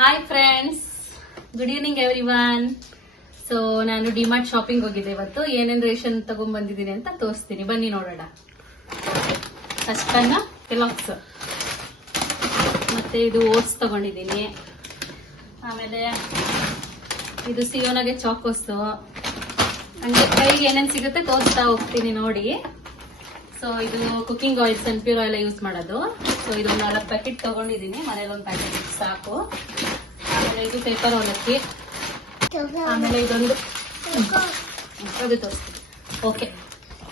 Hi friends, good evening everyone. So ನಾನು DMart shopping ಹೋಗಿದ್ದೆ ಇವತ್ತು. ಏನೇನ್ ರೇಷನ್ ತಗೊಂಡ್ ಬಂದಿದ್ದೀನಿ ಅಂತ ತೋರಿಸ್ತೀನಿ, ಬನ್ನಿ ನೋಡೋಣ. ಫಸ್ಟ್ ಕೆಲಾಕ್ಸ್, ಮತ್ತೆ ಇದು ಓಟ್ಸ್ ತಗೊಂಡಿದ್ದೀನಿ. ಆಮೇಲೆ ಇದು ಸಿಯೋನಾಗೆ ಚಾಕೋಸ್. ಹಂಗೆ ಕೈಗೆ ಏನೇನ್ ಸಿಗುತ್ತೆ ತೋರಿಸ್ತಾ ಹೋಗ್ತೀನಿ ನೋಡಿ. ಸೊ ಇದು cooking oil, Sunpure oil use ಮಾಡೋದು. ಸೊ ಇದು 4 ಪ್ಯಾಕೆಟ್ ತಗೊಂಡಿದ್ದೀನಿ, ಮನೇಲಿ ಒಂದು ಪ್ಯಾಕೆಟ್ ಸಾಕು. ಆಮೇಲೆ ಇದು ಪೇಪರ್ ಅವಲಕ್ಕಿ. ಆಮೇಲೆ ಇದೊಂದು ಅದು ತೋರಿಸ್ತೀನಿ. ಓಕೆ,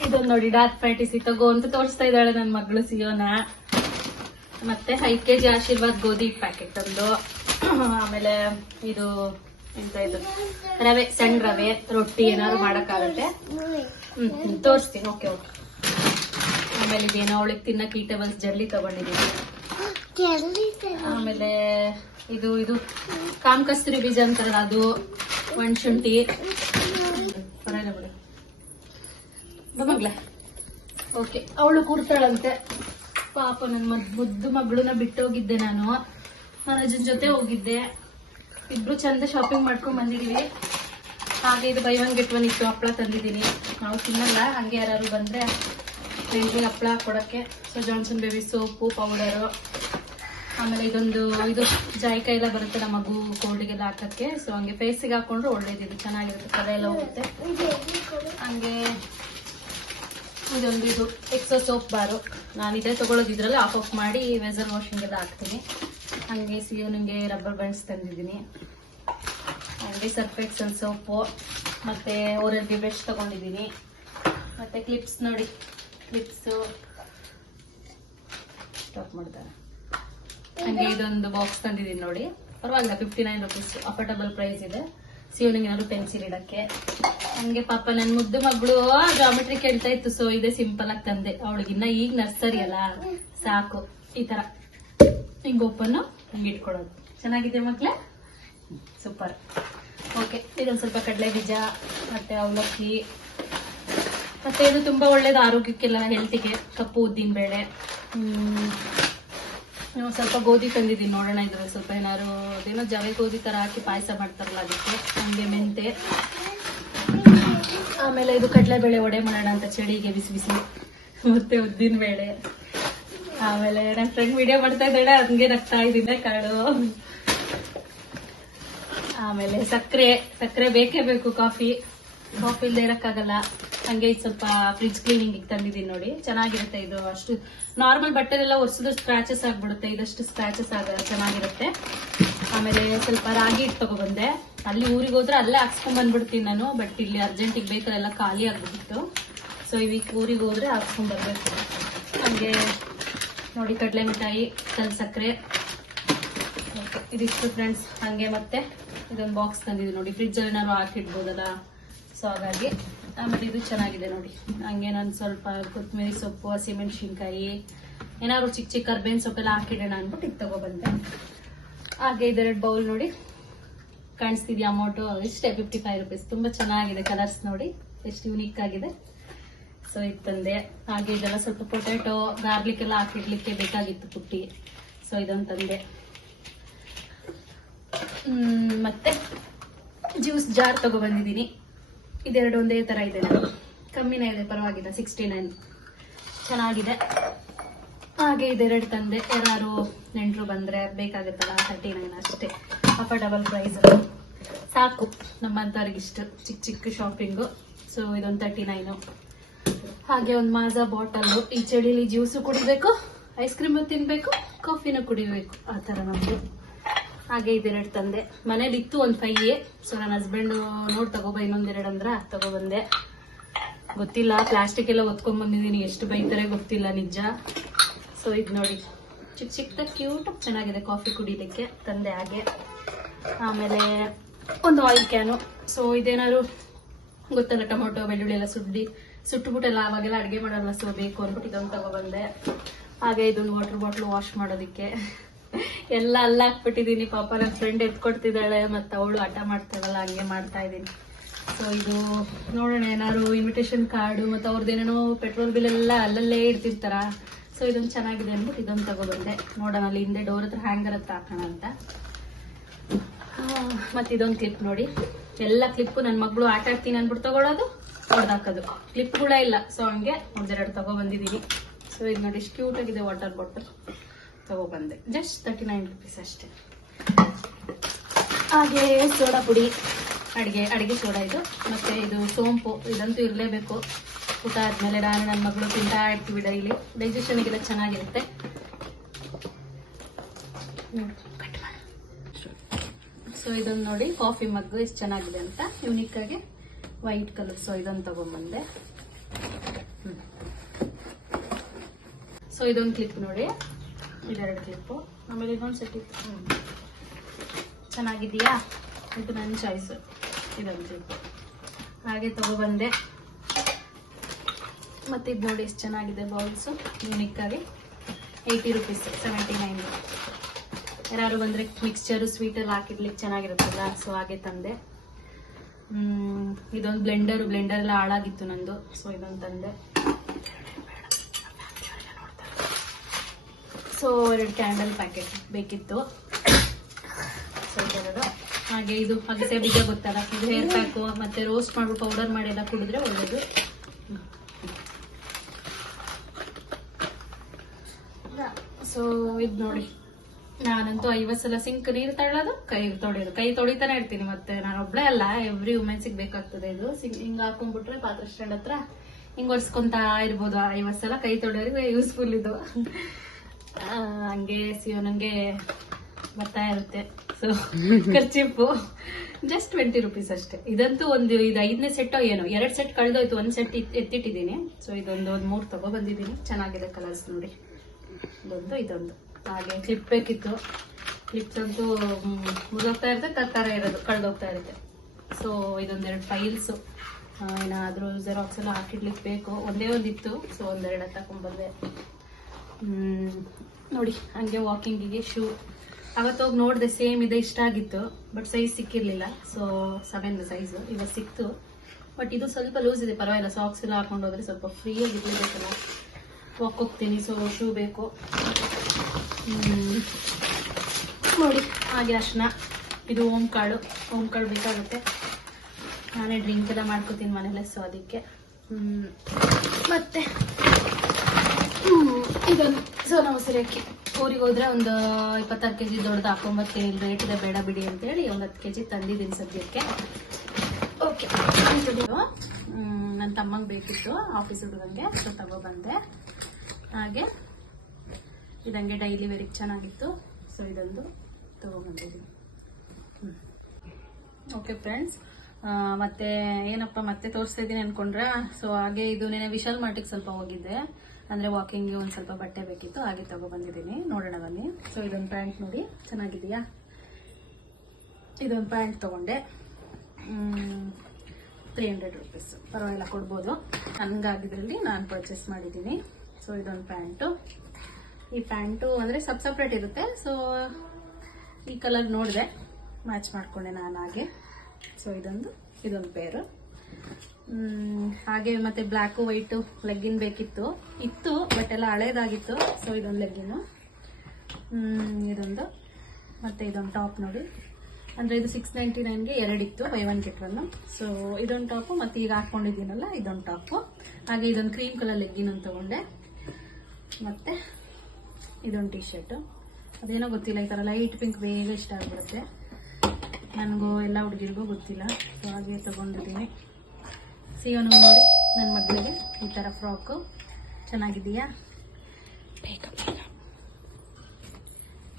ಇದೊಂದು ನೋಡಿ, ಡಾರ್ಕ್ ಫ್ಯಾಟಿಸಿ ತಗೋ ಅಂತ ತೋರಿಸ್ತಾ ಇದ್ದಾಳೆ ನನ್ನ ಮಗಳು ಸಿಯೋನ. ಮತ್ತೆ 5 kg ಆಶೀರ್ವಾದ್ ಗೋಧಿ ಪ್ಯಾಕೆಟ್ ಒಂದು. ಆಮೇಲೆ ಇದು ಎಂತ ಇದು ರವೆ, ಸಣ್ಣ ರವೆ, ರೊಟ್ಟಿ ಏನಾದ್ರು ಮಾಡಕ್ಕಾಗತ್ತೆ. ತೋರಿಸ್ತೀನಿ. Okay okay. ಆಮೇಲೆ ಇದೇನೋ ಅವಳಿಗೆ ತಿನ್ನಕ್ಕೆ ಈಟೇಬಲ್ಸ್ ಜಲ್ಲಿ ತಗೊಂಡಿದ್ದೀನಿ. ಆಮೇಲೆ ಇದು ಇದು ಕಾಮ್ ಕಸ್ತೂರಿ ಬೀಜ ಅಂತಾರಲ್ಲ ಅದು, ಒಣಶುಂಠಿ. ಮಗ್ಲ ಓಕೆ, ಅವಳು ಕೂರ್ತಾಳಂತೆ ಪಾಪ. ನನ್ನ ಮುದ್ದು ಮಗಳನ್ನ ಬಿಟ್ಟು ಹೋಗಿದ್ದೆ ನಾನು. ಅಜ್ಜನ ಜೊತೆ ಹೋಗಿದ್ದೆ. ಇಬ್ರು ಚಂದ ಶಾಪಿಂಗ್ ಮಾಡ್ಕೊಂಡ್ ಬಂದಿದೀವಿ. ಹಾಗೆ ಇದು ಬೈ ಒನ್ ಗೆಟ್ ಒನ್ ಇತ್ತು. ಹಪ್ಪಳ ತಂದಿದ್ದೀನಿ, ನಾವು ತಿನ್ನಲ್ಲ. ಹಂಗೆ ಯಾರು ಬಂದ್ರೆ ಫ್ರೆಂಡ್ಗೆ ಹಪ್ಪಳ ಕೊಡಕ್ಕೆ. So Johnson baby soap, powder. ಆಮೇಲೆ ಇದೊಂದು ಇದು ಜಾಯಿಕಾಯಿ ಎಲ್ಲ ಬರುತ್ತೆ ನಮ್ಮ ಮಗು ಕೋಲ್ಡ್ಗೆಲ್ಲ ಹಾಕಕ್ಕೆ. ಸೊ ಹಂಗೆ ಫೇಸಿಗೆ ಹಾಕೊಂಡ್ರೆ ಒಳ್ಳೇದಿದೆ, ಚೆನ್ನಾಗಿರುತ್ತೆ, ತಲೆ ಎಲ್ಲ ಹೋಗುತ್ತೆ. ಹಂಗೆ ಇದೊಂದು ಇದು ಎಕ್ಸೋ ಸೋಪ್ ಬಾರು. ನಾನು ಇದೇ ತಗೊಳ್ಳೋದು, ಇದ್ರಲ್ಲಿ ಆಫ್ ಮಾಡಿ ವೆಸಲ್ ವಾಷಿಂಗ್ ಎಲ್ಲ ಹಾಕ್ತೀನಿ. ಹಂಗೆ ಸಿಯೋನಿಗೆ ರಬ್ಬರ್ ಬ್ಯಾಂಡ್ಸ್ ತಂದಿದ್ದೀನಿ. ಹಂಗೆ ಸರ್ಫ್ ಎಕ್ಸೆಲ್ ಸೋಪು, ಮತ್ತೆ ಓರಲ್ ಗೆ ಬ್ರಷ್ ತಗೊಂಡಿದ್ದೀನಿ. ಮತ್ತೆ ಕ್ಲಿಪ್ಸ್ ನೋಡಿ, ಕ್ಲಿಪ್ಸು ಸ್ಟಾಪ್ ಮಾಡ್ತಾರೆ. ಹಂಗೆ ಇದೊಂದು ಬಾಕ್ಸ್ ತಂದಿದ್ದೀನಿ ನೋಡಿ, ಪರವಾಗಿಲ್ಲ, 59 ರುಪೀಸ್, ಅಫೋರ್ಡಬಲ್ ಪ್ರೈಸ್ ಇದೆ. ಸಿಯೋನಿಗೆ ಏನಾದ್ರು ಪೆನ್ಸಿಲ್ ಇಡಕ್ಕೆ. ಹಂಗೆ ಪಾಪ ನನ್ನ ಮುದ್ದು ಮಗಳು ಜಾಮೆಟ್ರಿ ಕೇಳ್ತಾ ಇತ್ತು. ಸೊ ಇದೇ ಸಿಂಪಲ್ ಆಗಿ ತಂದೆ. ಅವಳಿಗಿನ್ನ ಈಗ ನರ್ಸರಿ ಅಲ್ಲ, ಸಾಕು. ಈ ತರ ಹಿಂಗ್ ಓಪನ್ ಹಿಂಗೆ ಇಟ್ಕೊಡೋದು. ಚೆನ್ನಾಗಿದೆ ಮಕ್ಳೆ, ಸೂಪರ್. ಓಕೆ, ಇದೊಂದು ಸ್ವಲ್ಪ ಕಡಲೆ ಬೀಜ, ಮತ್ತೆ ಅವಲಕ್ಕಿ. ಮತ್ತೆ ಇದು ತುಂಬಾ ಒಳ್ಳೇದು ಆರೋಗ್ಯಕ್ಕೆಲ್ಲ, ಹೆಲ್ತಿಗೆ. ಕಪ್ಪು ಉದ್ದಿನ ಬೇಳೆ. ಸ್ವಲ್ಪ ಗೋಧಿ ತಂದಿದ್ದೀನಿ, ನೋಡೋಣ ಇದ್ರಲ್ಲಿ ಸ್ವಲ್ಪ ಏನಾದ್ರು ಅದೇನೋ ಜವೆ ಗೋಧಿ ತರ ಹಾಕಿ ಪಾಯಸ ಮಾಡ್ತಾರಲ್ಲ ಅದಕ್ಕೆ. ಹಂಗೆ ಮೆಂತೆ. ಆಮೇಲೆ ಇದು ಕಡಲೆಬೇಳೆ ವಡೆ ಮಾಡೋಣ ಅಂತ ಚಳಿಗೆ, ಬಿಸಿ ಬಿಸಿ. ಮತ್ತೆ ಉದ್ದಿನ ಬೇಳೆ. ಆಮೇಲೆ ನನ್ನ ಫ್ರೆಂಡ್ ವಿಡಿಯೋ ಮಾಡ್ತಾ ಇದ್ದಾಳೆ, ಹಂಗೆ ನಗ್ತಾ ಇದ್ದೀನಿ ಕಾಳು. ಆಮೇಲೆ ಸಕ್ಕರೆ ಬೇಕೇ ಬೇಕು, ಕಾಫಿ ಇಲ್ಲದೆ ಇರಕ್ಕಾಗಲ್ಲ. ಹಂಗೆ ಇದು ಸ್ವಲ್ಪ ಫ್ರಿಜ್ ಕ್ಲೀನಿಂಗ್ ತಂದಿದ್ದೀನಿ ನೋಡಿ, ಚೆನ್ನಾಗಿರುತ್ತೆ. ಇದು ಅಷ್ಟು ನಾರ್ಮಲ್ ಬಟ್ಟೆಲೆಲ್ಲ ಒರೆಸಿದ್ರೆ ಸ್ಕ್ರಾಚಸ್ ಆಗ್ಬಿಡುತ್ತೆ, ಇದಷ್ಟು ಸ್ಕ್ರಾಚಸ್ ಆಗಲ್ಲ, ಚೆನ್ನಾಗಿರುತ್ತೆ. ಆಮೇಲೆ ಸ್ವಲ್ಪ ರಾಗಿ ಹಿಟ್ಟು ತಗೊಬಂದೆ. ಅಲ್ಲಿ ಊರಿಗೆ ಹೋದ್ರೆ ಅಲ್ಲೇ ಹಾಕ್ಸ್ಕೊಂಡ್ ಬಂದ್ಬಿಡ್ತೀನಿ ನಾನು. ಬಟ್ ಇಲ್ಲಿ ಅರ್ಜೆಂಟಿಗೆ ಬೇಕಾರೆಲ್ಲ ಖಾಲಿ ಆಗ್ಬಿಟ್ಟಿತ್ತು. ಸೊ ಈ ಊರಿಗೆ ಹೋದ್ರೆ ಹಾಕ್ಸ್ಕೊಂಡ್ ಬರ್ಬೇಕು. ಹಂಗೆ ನೋಡಿ, ಕಡಲೆ ಮಿಠಾಯಿ, ಕಲ್ ಸಕ್ಕರೆ. ಇದಿಷ್ಟು ಫ್ರೆಂಡ್ಸ್. ಹಂಗೆ ಮತ್ತೆ ಇದೊಂದು ಬಾಕ್ಸ್ ತಂದಿದ್ದೀನಿ ನೋಡಿ, ಫ್ರಿಜ್ ಅಲ್ಲಿ ಏನಾದ್ರು ಹಾಕಿಡ್ಬೋದಲ್ಲ, ಸೊ ಹಾಗಾಗಿ. ಆಮೇಲೆ ಇದು ಚೆನ್ನಾಗಿದೆ ನೋಡಿ. ಹಂಗೆ ನಾನು ಸ್ವಲ್ಪ ಕೊತ್ತಂಬರಿ ಸೊಪ್ಪು, ಹಸಿಮೆಣಸಿನ್ಕಾಯಿ, ಏನಾದ್ರು ಚಿಕ್ಕ ಚಿಕ್ಕ ಕರ್ಬೇವಿನ ಸೊಪ್ಪೆಲ್ಲ ಹಾಕಿಡೋಣ ಅಂದ್ಬಿಟ್ಟು ಇದು ತಗೊಬಂದೆ. ಹಾಗೆ ಇದೆರಡು ಬೌಲ್ ನೋಡಿ, ಕಾಣಿಸ್ತಿದ್ಯಾ ಅಮೌಂಟು? ಇಷ್ಟೇ, 55 ರುಪೀಸ್. ತುಂಬಾ ಚೆನ್ನಾಗಿದೆ, ಕಲರ್ಸ್ ನೋಡಿ ಎಷ್ಟು ಯೂನಿಕ್ ಆಗಿದೆ. ಸೊ ಇದು ತಂದೆ. ಹಾಗೆ ಇದೆಲ್ಲ ಸ್ವಲ್ಪ ಪೊಟ್ಯಾಟೊ, ಗಾರ್ಲಿಕ್ ಎಲ್ಲ ಹಾಕಿಡ್ಲಿಕ್ಕೆ ಬೇಕಾಗಿತ್ತು ಪುಟ್ಟಿ. ಸೊ ಇದೊಂದು ತಂದೆ. ಮತ್ತೆ ಜ್ಯೂಸ್ ಜಾರ್ ತಗೊಬಂದಿದ್ದೀನಿ. ಇದೆರಡು ಒಂದೇ ತರ ಇದೆ, ಕಮ್ಮಿನೇ ಇದೆ, ಪರವಾಗಿಲ್ಲ, 69 ಚೆನ್ನಾಗಿದೆ. ಹಾಗೆ ಇದೆರಡು ತಂದೆ. ಯಾರು ನೆಂಟರು ಬಂದ್ರೆ ಬೇಕಾಗುತ್ತಲ್ಲ, 39 ಅಷ್ಟೇ, ಅಫೋರ್ಡಬಲ್ ಪ್ರೈಸ್, ಸಾಕು ನಮ್ಮಂತವ್ರಿಗಿಷ್ಟು ಚಿಕ್ಕ ಚಿಕ್ಕ ಶಾಪಿಂಗು. ಸೊ ಇದೊಂದು 39. ಹಾಗೆ ಒಂದು ಮಾಜಾ ಬಾಟಲ್. ಈ ಚಳಿಲಿ ಜ್ಯೂಸು ಕುಡಿಬೇಕು, ಐಸ್ ಕ್ರೀಮು ತಿನ್ಬೇಕು, ಕಾಫಿನೂ ಕುಡಿಬೇಕು, ಆ ತರ ನಮ್ದು. ಹಾಗೆ ಇದೆರಡು ತಂದೆ. ಮನೇಲಿ ಇತ್ತು ಒಂದು 5. ಸೊ ನನ್ನ ಹಸ್ಬೆಂಡ್ ನೋಡ್ ತಗೋಬ ಇನ್ನೊಂದೆರಡು ಅಂದ್ರ ತಗೊಬಂದೆ. ಗೊತ್ತಿಲ್ಲ, ಪ್ಲಾಸ್ಟಿಕ್ ಎಲ್ಲ ಹೊತ್ಕೊಂಡ್ ಬಂದಿದ್ದೀನಿ, ಎಷ್ಟು ಬೈತಾರೆ ಗೊತ್ತಿಲ್ಲ ನಿಜ. ಸೊ ಇದು ನೋಡಿ, ಚಿಕ್ಕ ಚಿಕ್ಕದ ಕ್ಯೂಟ್ ಚೆನ್ನಾಗಿದೆ, ಕಾಫಿ ಕುಡಿಲಿಕ್ಕೆ ತಂದೆ. ಹಾಗೆ ಆಮೇಲೆ ಒಂದು ಆಯಿಲ್ ಕ್ಯಾನು. ಸೊ ಇದೇನಾದ್ರು ಗೊತ್ತಲ್ಲ, ಟೊಮೊಟೊ ಬೆಳ್ಳುಳ್ಳಿ ಎಲ್ಲ ಸುಟ್ಟುಬಿಟ್ಟೆಲ್ಲ ಅವಾಗೆಲ್ಲ ಅಡುಗೆ ಮಾಡಲ್ಲ, ಸೊ ಬೇಕು ಅಂದ್ಬಿಟ್ಟು ಇದೊಂದು ತಗೊಬಂದೆ. ಹಾಗೆ ಇದೊಂದು ವಾಟರ್ ಬಾಟ್ಲ್ ವಾಶ್ ಮಾಡೋದಿಕ್ಕೆ. ಎಲ್ಲ ಅಲ್ಲಾಕ್ಬಿಟ್ಟಿದೀನಿ. ಪಾಪ ನನ್ನ ಫ್ರೆಂಡ್ ಎತ್ಕೊಡ್ತಿದ್ದಾಳೆ, ಮತ್ತೆ ಅವಳು ಆಟ ಮಾಡ್ತಾಳಲ್ಲ, ಹಂಗೆ ಮಾಡ್ತಾ ಇದ್ದೀನಿ. ಸೊ ಇದು ನೋಡೋಣ, ಏನಾದ್ರು ಇನ್ವಿಟೇಷನ್ ಕಾರ್ಡು ಮತ್ತೆ ಅವ್ರದ್ದೇನೇನೋ ಪೆಟ್ರೋಲ್ ಬಿಲ್ ಎಲ್ಲ ಅಲ್ಲಲ್ಲೇ ಇಡ್ತಿರ್ತಾರ. ಸೊ ಇದೊಂದು ಚೆನ್ನಾಗಿದೆ ಅಂದ್ಬಿಟ್ಟು ಇದೊಂದು ತಗೊಬಂದೆ. ನೋಡೋಣ, ಅಲ್ಲಿ ಹಿಂದೆ ಡೋರ್ ಹತ್ರ ಹ್ಯಾಂಗರ್ ಹತ್ರ ಹಾಕೋಣ ಅಂತ. ಮತ್ತು ಇದೊಂದು ಕ್ಲಿಪ್ ನೋಡಿ, ಎಲ್ಲ ಕ್ಲಿಪ್ಪು ನನ್ನ ಮಗಳು ಆಟ ಆಡ್ತೀನಿ ಅಂದ್ಬಿಟ್ಟು ತಗೊಳ್ಳೋದು, ಹೊಡೆದಾಕೋದು, ಕ್ಲಿಪ್ ಕೂಡ ಇಲ್ಲ. ಸೊ ಹಂಗೆ ಒಂದೆರಡು ತಗೊಬಂದಿದ್ದೀನಿ. ಸೊ ಇದು ನೋಡಿ ಎಷ್ಟು ಕ್ಯೂಟ್ ಆಗಿದೆ, ವಾಟರ್ ಬಾಟಲ್ ತಗೊಬಂದೆ, ಜಸ್ಟ್ 39 ರೂಪೀಸ್ ಅಷ್ಟೇ. ಹಾಗೆ ಸೋಡಾ ಪುಡಿ, ಅಡಿಗೆ ಸೋಡಾ ಇದು, ಮತ್ತೆ ಇದು ಸೋಂಪು, ಇದಂತೂ ಇರಲೇಬೇಕು. ಊಟ ಆದ್ಮೇಲೆ ನಾನು ನನ್ನ ಮಗಳು ತಿಂತಾ ಇರ್ತೀವಿ ಡೈಲಿ, ಡೈಜೆಷನ್ಗೆಲ್ಲ ಚೆನ್ನಾಗಿರುತ್ತೆ. ಸೊ ಇದೊಂದು ನೋಡಿ ಕಾಫಿ ಮಗ್ಗು ಎಷ್ಟು ಚೆನ್ನಾಗಿದೆ ಅಂತ, ಯೂನಿಕ್ ಆಗಿ ವೈಟ್ ಕಲರ್. ಸೊ ಇದೊಂದು ತಗೊಂಡ್ಬಂದೆ. ಸೊ ಇದೊಂದು ಕ್ಲಿಪ್ ನೋಡಿ, ಇದೆರಡು ಕ್ಲಿಪ್ಪು. ಆಮೇಲೆ ಇದೊಂದು ಸೆಟ್ ಇತ್ತು, ಚೆನ್ನಾಗಿದೆಯಾ, ಇದು ನನ್ನ ಚಾಯ್ಸು. ಇದೊಂದು ಕ್ಲಿಪ್ಪು ಹಾಗೆ ತಗೊಬಂದೆ. ಮತ್ತೆ ಇದು ನೋಡಿ ಎಷ್ಟು ಚೆನ್ನಾಗಿದೆ ಬೌಲ್ಸು, ಯೂನಿಕ್ ಆಗಿ 80 ರೂಪೀಸ್, 79. ಯಾರು ಬಂದರೆ ಮಿಕ್ಸ್ಚರು ಸ್ವೀಟಲ್ಲಿ ಹಾಕಿಡ್ಲಿಕ್ಕೆ ಚೆನ್ನಾಗಿರುತ್ತಲ್ಲ, ಸೊ ಹಾಗೆ ತಂದೆ. ಇದೊಂದು ಬ್ಲೆಂಡರ್ ಎಲ್ಲ ಹಾಳಾಗಿತ್ತು ನಂದು, ಸೊ ಇದೊಂದು ತಂದೆ. ಸೊ 2 ಕ್ಯಾಂಡಲ್ ಪ್ಯಾಕೆಟ್ ಬೇಕಿತ್ತು, ಸೊ ಇದೆರಡು. ಹಾಗೆ ಇದು ಅಗಸೆ ಬೀಜ ಗೊತ್ತಲ್ಲ, ಇದು ಹೇರ್ ಪ್ಯಾಕು, ಮತ್ತೆ ರೋಸ್ಟ್ ಮಾಡ್ಬಿಟ್ಟು ಪೌಡರ್ ಮಾಡಿ ಎಲ್ಲ ಕುಡಿದ್ರೆ ಒಳ್ಳೇದು. ಸೊ ಇದು ನೋಡಿ, ನಾನಂತೂ 50 ಸಲ ಸಿಂಕ್ ನೀರು ತಳ್ಳೋದು, ಕೈ ತೊಳಿತಾನೆ ಇರ್ತೀನಿ. ಮತ್ತೆ ನಾನು ಒಬ್ಳೆ ಅಲ್ಲ, ಎವ್ರಿ ವುಮೆನ್ಸಿಗೆ ಬೇಕಾಗ್ತದೆ ಇದು. ಹಿಂಗ್ ಹಾಕೊಂಡ್ಬಿಟ್ರೆ ಪಾತ್ರೆ ಸ್ಟ್ಯಾಂಡ್ ಹತ್ರ ಹಿಂಗ್ ಒರ್ಸ್ಕೊಂತಾ ಇರ್ಬೋದು. 50 ಸಲ ಕೈ ತೊಳೆಯೋರಿಗೆ ಯೂಸ್ಫುಲ್ ಇದು. ಹಂಗೆ ನನಗೆ ಬರ್ತಾ ಇರುತ್ತೆ. ಸೊ ಖರ್ಚಿಪ್ಪು ಜಸ್ಟ್ 20 ರೂಪೀಸ್ ಅಷ್ಟೇ. ಇದಂತೂ ಇದು 5ನೇ ಸೆಟ್ಟೋ ಏನೋ, 2 ಸೆಟ್ ಕಳೆದೋಯ್ತು, 1 ಸೆಟ್ ಎತ್ತಿಟ್ಟಿದ್ದೀನಿ. ಸೊ ಇದೊಂದು 3 ತಗೊಬಂದಿದ್ದೀನಿ, ಚೆನ್ನಾಗಿದೆ ಕಲರ್ಸ್ ನೋಡಿ, ಇದೊಂದು. ಹಾಗೆ ಕ್ಲಿಪ್ ಬೇಕಿತ್ತು, ಕ್ಲಿಪ್ಸ್ ಅಂತೂ ಮುರಿದೋಗ್ತಾ ಇರುತ್ತೆ, ತರ್ತಾರೆ ಇರೋದು ಕಳೆದೋಗ್ತಾ ಇರುತ್ತೆ. ಸೊ ಇದೊಂದೆರಡು ಫೈಲ್ಸು, ಏನಾದರೂ ಜೆರಾಕ್ಸ್ ಎಲ್ಲ ಹಾಕಿಡ್ಲಿಕ್ಕೆ ಬೇಕು, ಒಂದೇ ಒಂದಿತ್ತು. ಸೊ ಒಂದೆರಡು ತಗೊಂಡ್ಬಂದೆ ನೋಡಿ. ಹಂಗೆ ವಾಕಿಂಗಿಗೆ ಶೂ ಅವತ್ತೋಗಿ ನೋಡಿದೆ, ಸೇಮ್ ಇದೆ, ಇಷ್ಟ ಆಗಿತ್ತು, ಬಟ್ ಸೈಜ್ ಸಿಕ್ಕಿರ್ಲಿಲ್ಲ. ಸೊ 7 ಸೈಜು ಇವತ್ತು ಸಿಕ್ತು, ಬಟ್ ಇದು ಸ್ವಲ್ಪ ಲೂಸ್ ಇದೆ, ಪರವಾಗಿಲ್ಲ. ಸಾಕ್ಸ್ ಎಲ್ಲ ಹಾಕೊಂಡು ಹೋದ್ರೆ ಸ್ವಲ್ಪ ಫ್ರೀಯಾಗಿ ಇರ್ಲೇಬೇಕಲ್ಲ, ವಾಕ್ ಹೋಗ್ತೀನಿ. ಸೊ ಶೂ ಬೇಕು ನೋಡಿ. ಹಾಗೆ ಅರ್ಶಿನ, ಇದು ಓಂಕಾಳು ಬೇಕಾಗುತ್ತೆ. ನಾನೇ ಡ್ರಿಂಕ್ ಎಲ್ಲ ಮಾಡ್ಕೋತೀನಿ ಮನೇಲೆ, ಸೊ ಅದಕ್ಕೆ. ಮತ್ತೆ ಇದೊಂದು ಸೋನಾ ಮಸೂರಿ ಅಕ್ಕಿ, ಊರಿಗೆ ಹೋದ್ರೆ ಒಂದು 26 kg ದೊಡ್ಡದು ಹಾಕೊಂಬರ್ತೀನಿ. ಇಲ್ಲಿ ರೇಟ್ ಇದೆ, ಬೇಡ ಬಿಡಿ ಅಂತೇಳಿ ಒಂದು 10 kg ತಂದಿದ್ದೀನಿ ಸದ್ಯಕ್ಕೆ. ಓಕೆ, ನನ್ನ ತಮ್ಮಂಗೆ ಬೇಕಿತ್ತು ಆಫೀಸ್ ಹುಡುಗಂಗೆ, ಸೊ ತಗೊಬಂದೆ. ಹಾಗೆ ಇದಂಗೆ ಡೈಲಿ ವೇರಿಗೆ ಚೆನ್ನಾಗಿತ್ತು, ಸೊ ಇದೊಂದು ತಗೊಬಂದಿದ್ದೀನಿ. ಓಕೆ ಫ್ರೆಂಡ್ಸ್, ಮತ್ತೆ ಏನಪ್ಪ ಮತ್ತೆ ತೋರಿಸ್ತಾ ಇದ್ದೀನಿ ಅನ್ಕೊಂಡ್ರೆ. ಸೊ ಹಾಗೆ ಇದು ನೆನೆ ವಿಶಾಲ್ ಮಾರ್ಟಿಗೆ ಸ್ವಲ್ಪ ಹೋಗಿದ್ದೆ, ಅಂದರೆ ವಾಕಿಂಗ್ಗೆ ಒಂದು ಸ್ವಲ್ಪ ಬಟ್ಟೆ ಬೇಕಿತ್ತು, ಹಾಗೆ ತಗೊಬಂದಿದ್ದೀನಿ. ನೋಡೋಣ ಬನ್ನಿ. ಸೊ ಇದೊಂದು ಪ್ಯಾಂಟ್ ನೋಡಿ, ಚೆನ್ನಾಗಿದೆಯಾ? ಇದೊಂದು ಪ್ಯಾಂಟ್ ತೊಗೊಂಡೆ, 300 ರೂಪೀಸ್, ಪರವಾಗಿಲ್ಲ, ಕೊಡ್ಬೋದು. ನನಗಾಗಿದ್ರಲ್ಲಿ ನಾನು ಪರ್ಚೇಸ್ ಮಾಡಿದ್ದೀನಿ. ಸೊ ಇದೊಂದು ಪ್ಯಾಂಟು, ಈ ಪ್ಯಾಂಟು ಅಂದರೆ ಸಪ್ರೇಟ್ ಇರುತ್ತೆ. ಸೊ ಈ ಕಲರ್ ನೋಡಿದೆ, ಮ್ಯಾಚ್ ಮಾಡಿಕೊಂಡೆ ನಾನು ಹಾಗೆ. ಸೊ ಇದೊಂದು ಪೇರು. ಹಾಗೆ ಮತ್ತೆ ಬ್ಲ್ಯಾಕು ವೈಟು ಲೆಗ್ಗಿನ್ ಬೇಕಿತ್ತು, ಬಟ್ ಎಲ್ಲ ಹಳೇದಾಗಿತ್ತು. ಸೊ ಇದೊಂದು ಲೆಗ್ಗಿನ್ನು, ಇದೊಂದು, ಮತ್ತೆ ಇದೊಂದು ಟಾಪ್ ನೋಡಿ. ಅಂದರೆ ಇದು 699ಗೆ 2 ಇತ್ತು, ಬೈ 1 get 1. ಸೊ ಇದೊಂದು ಟಾಪು, ಮತ್ತು ಈಗ ಹಾಕ್ಕೊಂಡಿದ್ದೀನಲ್ಲ ಇದೊಂದು ಟಾಪು. ಹಾಗೆ ಇದೊಂದು ಕ್ರೀಮ್ ಕಲರ್ ಲೆಗ್ಗಿನ್ ಅಂತ ತಗೊಂಡೆ. ಮತ್ತು ಇದೊಂದು ಟೀ ಶರ್ಟು, ಅದೇನೋ ಗೊತ್ತಿಲ್ಲ, ಈ ಥರ ಲೈಟ್ ಪಿಂಕ್ ಬೇಗ ಇಷ್ಟ ಆಗಿಬಿಡುತ್ತೆ ನನಗೂ, ಎಲ್ಲ ಹುಡುಗಿರಿಗೂ ಗೊತ್ತಿಲ್ಲ. ಸೊ ಹಾಗೆ ತೊಗೊಂಡಿದ್ದೀನಿ. ಸಿಗೋನು ನೋಡಿ, ನನ್ನ ಮಗಳಿಗೆ ಈ ಥರ ಫ್ರಾಕು ಚೆನ್ನಾಗಿದೆಯಾ? ಬೇಗ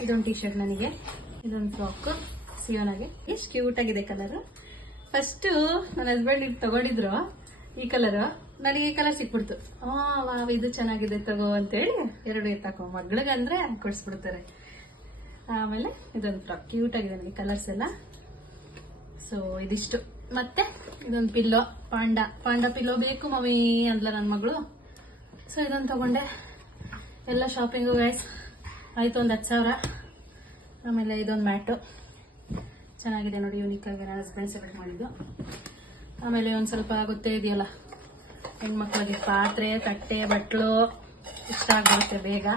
ಇದೊಂದು ಟೀ ಶರ್ಟ್ ನನಗೆ, ಇದೊಂದು ಫ್ರಾಕು ಸಿಯೋನಾಗೆ, ಎಷ್ಟು ಕ್ಯೂಟ್ ಆಗಿದೆ ಕಲರು. ಫಸ್ಟು ನನ್ನ ಹಸ್ಬೆಂಡ್ ಇದು ತಗೊಂಡಿದ್ರು ಈ ಕಲರು, ನನಗೆ ಈ ಕಲರ್ ಸಿಕ್ಬಿಡ್ತು. ವಾವ್, ಇದು ಚೆನ್ನಾಗಿದೆ ತಗೋ ಅಂತೇಳಿ 2 ತಗೋ, ಮಗಳಿಗಂದ್ರೆ ಕೊಡಿಸ್ಬಿಡ್ತಾರೆ. ಆಮೇಲೆ ಇದೊಂದು ಫ್ರಾಕ್ ಕ್ಯೂಟ್ ಆಗಿದೆ ನನಗೆ, ಕಲರ್ಸ್ ಎಲ್ಲ. ಸೊ ಇದಿಷ್ಟು. ಮತ್ತೆ ಇದೊಂದು ಪಿಲ್ಲೋ, ಪಾಂಡ ಪಿಲ್ಲೋ ಬೇಕು ಮಮ್ಮಿ ಅಂದ್ಲ ನನ್ನ ಮಗಳು. ಸೊ ಇದೊಂದು ತಗೊಂಡೆ. ಎಲ್ಲ ಶಾಪಿಂಗು ಗೈಸ್ ಆಯಿತು, ಒಂದು 10,000. ಆಮೇಲೆ ಇದೊಂದು ಮ್ಯಾಟು ಚೆನ್ನಾಗಿದೆ ನೋಡಿ, ಯೂನಿಕ್ ಆಗಿ ನನ್ನ ಹಸ್ಬೆಂಡ್ ಸೆಲೆಕ್ಟ್ ಮಾಡಿದ್ದು. ಆಮೇಲೆ ಒಂದು ಸ್ವಲ್ಪ ಗೊತ್ತೇ ಇದೆಯಲ್ಲ ಹೆಣ್ಮಕ್ಳಿಗೆ ಪಾತ್ರೆ, ತಟ್ಟೆ, ಬಟ್ಲು ಇಷ್ಟ ಆಗಿರುತ್ತೆ ಬೇಗ.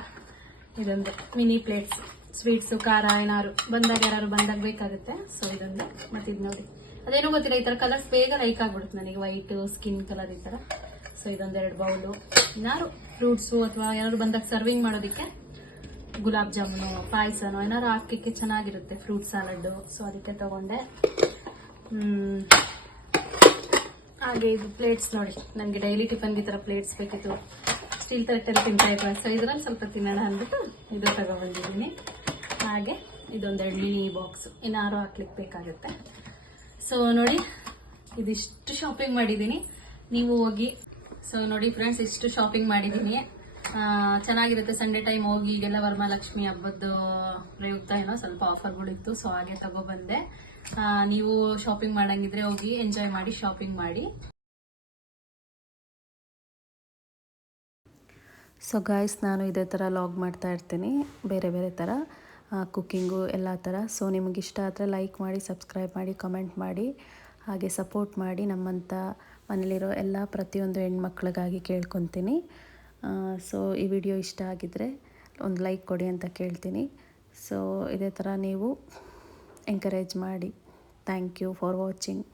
ಇದೊಂದು ಮಿನಿ ಪ್ಲೇಟ್ಸ್, ಸ್ವೀಟ್ಸು ಖಾರ ಏನಾದ್ರು ಬಂದಾಗ ಯಾರು ಬಂದಾಗ ಬೇಕಾಗುತ್ತೆ. ಸೊ ಇದೊಂದು. ಮತ್ತು ಇದು ನೋಡಿ, ಅದೇನೋ ಗೊತ್ತಿಲ್ಲ, ಈ ಥರ ಕಲರ್ಸ್ ಬೇಗ ಲೈಕ್ ಆಗ್ಬಿಡುತ್ತೆ ನನಗೆ, ವೈಟ್ ಸ್ಕಿನ್ ಕಲರ್ ಈ ಥರ. ಸೊ ಇದೊಂದೆರಡು ಬೌಲು. ಇನ್ನಾರು ಫ್ರೂಟ್ಸು ಅಥವಾ ಏನಾದ್ರು ಬಂದಾಗ ಸರ್ವಿಂಗ್ ಮಾಡೋದಕ್ಕೆ ಗುಲಾಬ್ ಜಾಮೂನು, ಪಾಯಸನೋ ಏನಾದ್ರು ಹಾಕಕ್ಕೆ ಚೆನ್ನಾಗಿರುತ್ತೆ, ಫ್ರೂಟ್ ಸಲಾಡ್ಡು. ಸೊ ಅದಕ್ಕೆ ತಗೊಂಡೆ. ಹಾಗೆ ಇದು ಪ್ಲೇಟ್ಸ್ ನೋಡಿ, ನನಗೆ ಡೈಲಿ ಟಿಫನ್ಗೆ ಈ ಥರ ಪ್ಲೇಟ್ಸ್ ಬೇಕಿತ್ತು. ಸ್ಟೀಲ್ ತಟ್ಟೆಲ್ಲಿ ತಿಂತಾ ಇದ್ದೆ, ಸೊ ಇದರಲ್ಲಿ ಸ್ವಲ್ಪ ತಿನ್ನೋಣ ಅಂದ್ಬಿಟ್ಟು ಇದು ತಗೊಬಂದಿದ್ದೀನಿ. ಹಾಗೆ ಇದೊಂದೆರಡು ಮಿನಿ ಬಾಕ್ಸ್, ಇನ್ನಾರು ಹಾಕ್ಲಿಕ್ಕೆ ಬೇಕಾಗುತ್ತೆ. ಸೊ ನೋಡಿ, ಇದಿಷ್ಟು ಶಾಪಿಂಗ್ ಮಾಡಿದ್ದೀನಿ, ನೀವು ಹೋಗಿ. ಸೊ ನೋಡಿ ಫ್ರೆಂಡ್ಸ್, ಇಷ್ಟು ಶಾಪಿಂಗ್ ಮಾಡಿದ್ದೀನಿ. ಚೆನ್ನಾಗಿರುತ್ತೆ ಸಂಡೇ ಟೈಮ್ ಹೋಗಿ. ಈಗೆಲ್ಲ ವರಮಹಾಲಕ್ಷ್ಮಿ ಹಬ್ಬದ ಪ್ರಯುಕ್ತ ಏನೋ ಸ್ವಲ್ಪ ಆಫರ್ಗಳಿತ್ತು, ಸೊ ಹಾಗೆ ತಗೊಬಂದೆ. ನೀವು ಶಾಪಿಂಗ್ ಮಾಡಂಗಿದ್ರೆ ಹೋಗಿ ಎಂಜಾಯ್ ಮಾಡಿ, ಶಾಪಿಂಗ್ ಮಾಡಿ. ಸೊ ಗಾಯ್ಸ್, ನಾನು ಇದೇ ಥರ ಲಾಗ್ ಮಾಡ್ತಾ ಇರ್ತೀನಿ, ಬೇರೆ ಬೇರೆ ಥರ ಕುಕ್ಕಿಂಗು ಎಲ್ಲ ಥರ. ಸೊ ನಿಮಗಿಷ್ಟ ಆದರೆ ಲೈಕ್ ಮಾಡಿ, ಸಬ್ಸ್ಕ್ರೈಬ್ ಮಾಡಿ, ಕಮೆಂಟ್ ಮಾಡಿ, ಹಾಗೆ ಸಪೋರ್ಟ್ ಮಾಡಿ. ನಮ್ಮಂಥ ಮನೇಲಿರೋ ಎಲ್ಲ ಪ್ರತಿಯೊಂದು ಹೆಣ್ಮಕ್ಳಿಗಾಗಿ ಕೇಳ್ಕೊತೀನಿ. ಸೊ ಈ ವಿಡಿಯೋ ಇಷ್ಟ ಆಗಿದ್ದರೆ ಒಂದು ಲೈಕ್ ಕೊಡಿ ಅಂತ ಕೇಳ್ತೀನಿ. ಸೊ ಇದೇ ಥರ ನೀವು ಎಂಕರೇಜ್ ಮಾಡಿ. Thank you for watching.